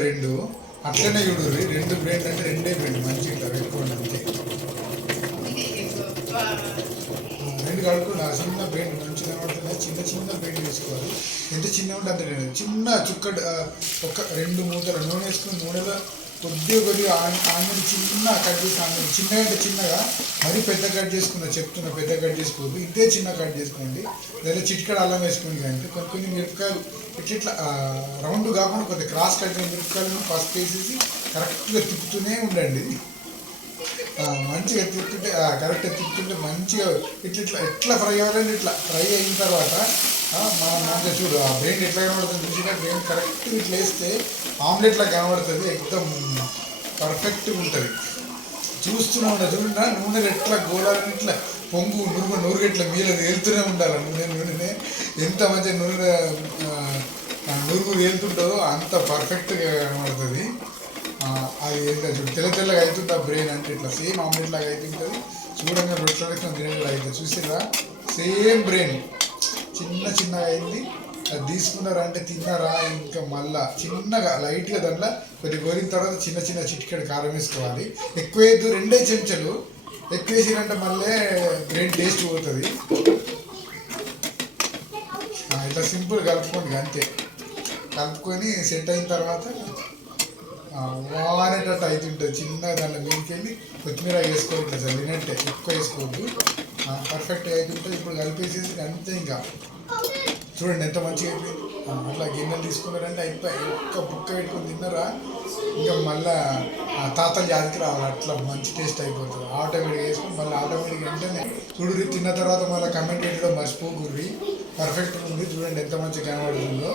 రెండు అట్లనే చూడు రెండు బ్రెయిన్ అంటే రెండే బ్రెయిన్ మంచిగా ఇట్లా పెట్టుకోండి అంతే. రెండు కడుపులు ఆ చిన్న బ్రెయిన్ మంచిగా ఉంటుంది చిన్న చిన్న బ్రెయిన్ తీసుకోవాలి ఎంత చిన్న ఉంటే అంత చిన్న చుక్క ఒక రెండు మూతల నూనె వేసుకుని నూనెలో కొద్దిగా కొద్దిగా ఆనియన్ చిన్న కట్ చేసి ఆనియన్ చిన్నగా అంటే చిన్నగా మరీ పెద్ద కట్ చేసుకున్నా చెప్తున్నా పెద్ద కట్ చేసుకోవద్దు. ఇంతే చిన్న కట్ చేసుకోండి. లేదా చిట్కడ అల్లం వేసుకోండి అంటే కొన్ని కొన్ని మిరపకాయలు ఇట్లా రౌండ్ కాకుండా కొద్దిగా క్రాస్ కట్ మిరపకాయలను ఫస్ట్ వేసేసి కరెక్ట్గా తిప్పుతూనే ఉండండి. మంచిగా ఎట్లుంటే కరెక్ట్ ఎట్లుంటే మంచిగా ఇట్లా ఇట్లా ఎట్లా ఫ్రై అవ్వలేదు ఇట్లా ఫ్రై అయిన తర్వాత మనం మంచిగా చూడు ఆ బ్రెయిన్ ఎట్లా కనబడుతుంది మంచిగా బ్రెయిన్ కరెక్ట్ ఇట్లా వేస్తే ఆమ్లెట్లా కనబడుతుంది ఎక్దమ్ పర్ఫెక్ట్గా ఉంటుంది. చూస్తూనే ఉండదు చూడరా నూనె ఎట్లా గోళాలని ఇట్లా పొంగు నూరుగు నురుగు ఇట్లా మీద ఏరుతూనే ఉండాలి నూనె నూనె ఎంత మంచి నూనె నూరుగు ఆ నురుగు అంత పర్ఫెక్ట్గా కనబడుతుంది. అది ఏంటో తెల్ల తెల్లగా అవుతుంది ఆ బ్రెయిన్ అంటే ఇట్లా సేమ్ ఆమ్లెట్ లాగా అవుతుంటుంది చూడంగా రొట్టెలు తినేలా అవుతుంది చూసిరా సేమ్ బ్రెయిన్ చిన్న చిన్నగా అయింది. అది తీసుకున్నారంటే తిన్నారా ఇంకా మళ్ళా చిన్నగా లైట్గా దాంట్లో కొద్ది గోలిన తర్వాత చిన్న చిన్న చిటికెడు కారం వేసుకోవాలి. ఎక్కువ వేయద్దు రెండే చెంచాలు. ఎక్కువ వేసినంటే మళ్ళీ బ్రెయిన్ టేస్ట్ పోతుంది. ఇట్లా సింపుల్ కలుపుకోండి అంతే. కలుపుకొని సెట్ అయిన తర్వాత వారేటట్టు అవుతుంటుంది చిన్న దాంట్లో మీకెళ్ళి కొత్తిమీర వేసుకోవద్దు సార్ వినట్టే ఎక్కువ వేసుకోవద్దు. పర్ఫెక్ట్గా అవుతుంటుంది ఇప్పుడు కలిపేసేసి అంతే ఇంకా. చూడండి ఎంత మంచిగా అయిపోయింది. అట్లా గిన్నెలు తీసుకున్నారంటే అయిపోయి ఒక్క బుక్క పెట్టుకొని తిన్నారా? ఇంకా మళ్ళీ ఆ, జాతికి రావాలి. అట్లా మంచి టేస్ట్ అయిపోతుంది. ఆటోమేటిక్ వేసుకొని మళ్ళీ ఆటోమేటిక్ వెంటనే చూడు తిన్న తర్వాత మళ్ళీ కమెంట్ చేయడం మర్చిపోకూడదు. పర్ఫెక్ట్గా ఉంది. చూడండి ఎంత మంచిగా కనబడుతుందో